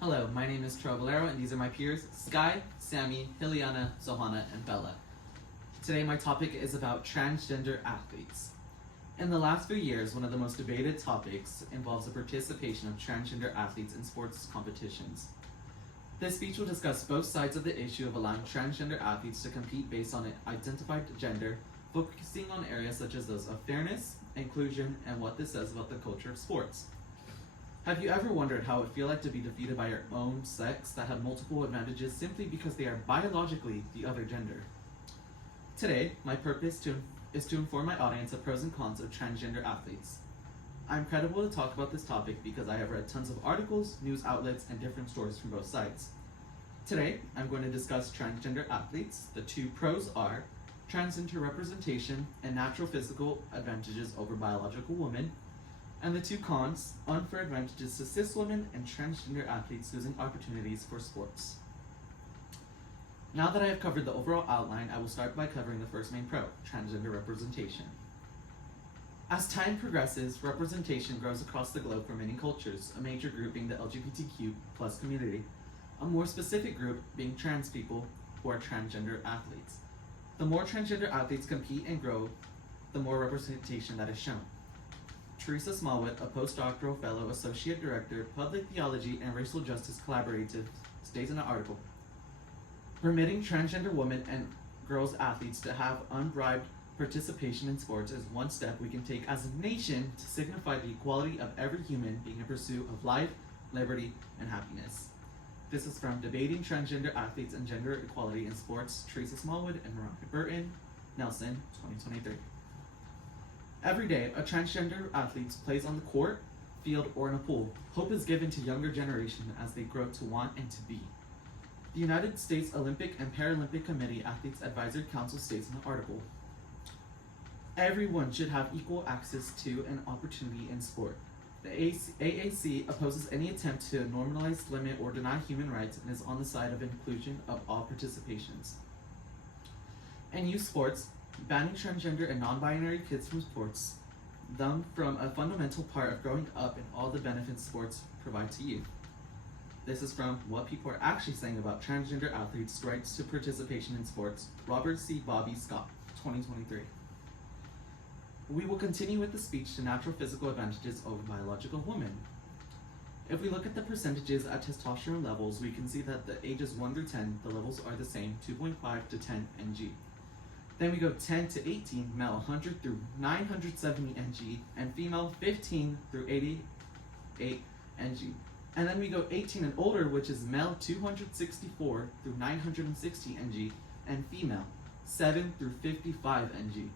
Hello, my name is Trovalero, and these are my peers, Sky, Sammy, Hiliana, Zohana, and Bella. Today my topic is about transgender athletes. In the last few years, one of the most debated topics involves the participation of transgender athletes in sports competitions. This speech will discuss both sides of the issue of allowing transgender athletes to compete based on an identified gender, focusing on areas such as those of fairness, inclusion, and what this says about the culture of sports. Have you ever wondered how it would feel like to be defeated by your own sex that have multiple advantages simply because they are biologically the other gender? Today, my purpose is to inform my audience of pros and cons of transgender athletes. I'm credible to talk about this topic because I have read tons of articles, news outlets, and different stories from both sides. Today, I'm going to discuss transgender athletes. The two pros are transgender representation and natural physical advantages over biological women, and the two cons, unfair advantages to cis women and transgender athletes losing opportunities for sports. Now that I have covered the overall outline, I will start by covering the first main pro, transgender representation. As time progresses, representation grows across the globe for many cultures, a major group being the LGBTQ plus community, a more specific group being trans people who are transgender athletes. The more transgender athletes compete and grow, the more representation that is shown. Teresa Smallwood, a postdoctoral fellow, associate director, public theology, and racial justice collaborative, states in an article, permitting transgender women and girls athletes to have unbribed participation in sports is one step we can take as a nation to signify the equality of every human being in pursuit of life, liberty, and happiness. This is from Debating Transgender Athletes and Gender Equality in Sports, Teresa Smallwood and Veronica Burton, Nelson, 2023. Every day, a transgender athlete plays on the court, field, or in a pool. Hope is given to younger generation as they grow to want and to be. The United States Olympic and Paralympic Committee Athletes Advisory Council states in the article, everyone should have equal access to and opportunity in sport. The AAC opposes any attempt to normalize, limit, or deny human rights and is on the side of inclusion of all participations. In youth sports, banning transgender and non-binary kids from sports, them from a fundamental part of growing up and all the benefits sports provide to youth. This is from What People Are Actually Saying About Transgender Athletes' Rights to Participation in Sports, Robert C. Bobby Scott, 2023. We will continue with the speech to natural physical advantages over biological women. If we look at the percentages at testosterone levels, we can see that the ages 1 through 10, the levels are the same, 2.5 to 10 ng. Then we go 10 to 18, male 100 through 970 ng, and female 15 through 88 ng. And then we go 18 and older, which is male 264 through 960 ng, and female 7 through 55 ng.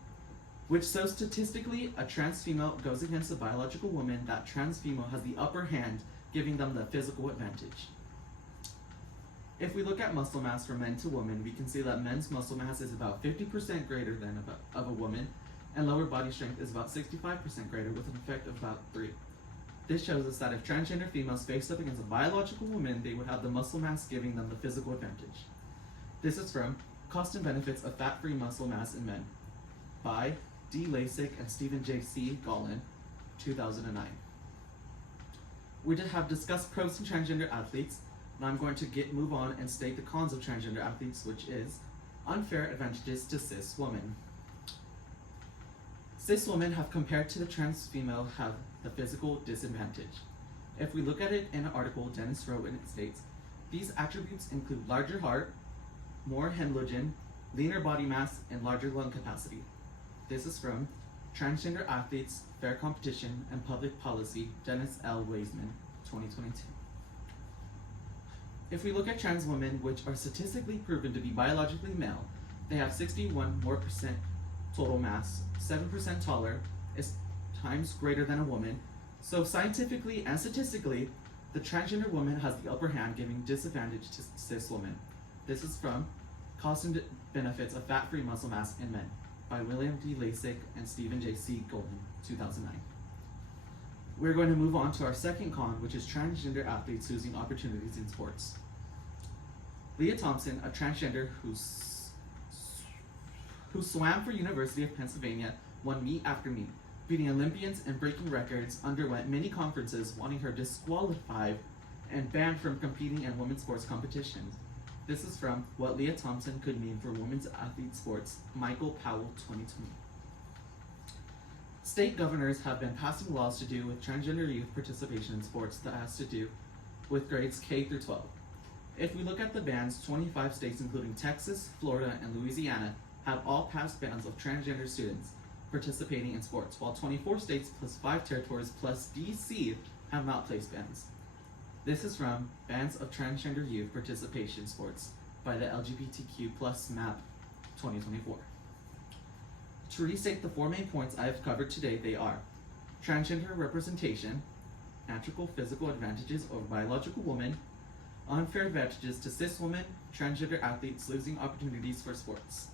Which so statistically, a trans female goes against a biological woman, that trans female has the upper hand, giving them the physical advantage. If we look at muscle mass from men to women, we can see that men's muscle mass is about 50% greater than of a woman, and lower body strength is about 65% greater with an effect of about 3. This shows us that if transgender females faced up against a biological woman, they would have the muscle mass giving them the physical advantage. This is from Cost and Benefits of Fat-Free Muscle Mass in Men by D. Lasik and Stephen J. C. Gollin, 2009. We have discussed pros and transgender athletes. Now I'm going to move on and state the cons of transgender athletes, which is unfair advantages to cis women. Cis women have, compared to the trans female, have the physical disadvantage. If we look at it in an article Dennis wrote, and it states, these attributes include larger heart, more hemoglobin, leaner body mass, and larger lung capacity. This is from Transgender Athletes, Fair Competition, and Public Policy, Dennis L. Weisman, 2022. If we look at trans women, which are statistically proven to be biologically male, they have 61% more total mass, 7% taller, is times greater than a woman. So scientifically and statistically, the transgender woman has the upper hand, giving disadvantage to cis women. This is from Cost and Benefits of Fat-Free Muscle Mass in Men by William D. Lasik and Stephen J. C. Golden, 2009. We're going to move on to our second con, which is transgender athletes losing opportunities in sports. Leah Thompson, a transgender who swam for University of Pennsylvania, won meet after meet, beating Olympians and breaking records, underwent many conferences wanting her disqualified and banned from competing in women's sports competitions. This is from What Leah Thompson Could Mean for Women's Athlete Sports, Michael Powell, 2020. State governors have been passing laws to do with transgender youth participation in sports that has to do with grades K through 12. If we look at the bans, 25 states including Texas, Florida, and Louisiana have all passed bans of transgender students participating in sports, while 24 states plus 5 territories plus DC have not placed bans. This is from Bans of Transgender Youth Participation in Sports by the LGBTQ plus MAP 2024. To restate the 4 main points I have covered today, they are transgender representation, natural physical advantages over biological women, unfair advantages to cis women, transgender athletes losing opportunities for sports.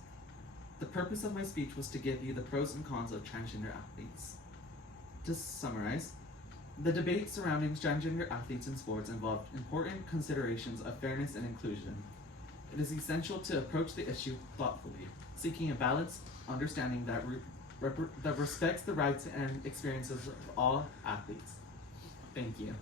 The purpose of my speech was to give you the pros and cons of transgender athletes. To summarize, the debate surrounding transgender athletes in sports involved important considerations of fairness and inclusion. It is essential to approach the issue thoughtfully, seeking a balanced understanding that respects the rights and experiences of all athletes. Thank you.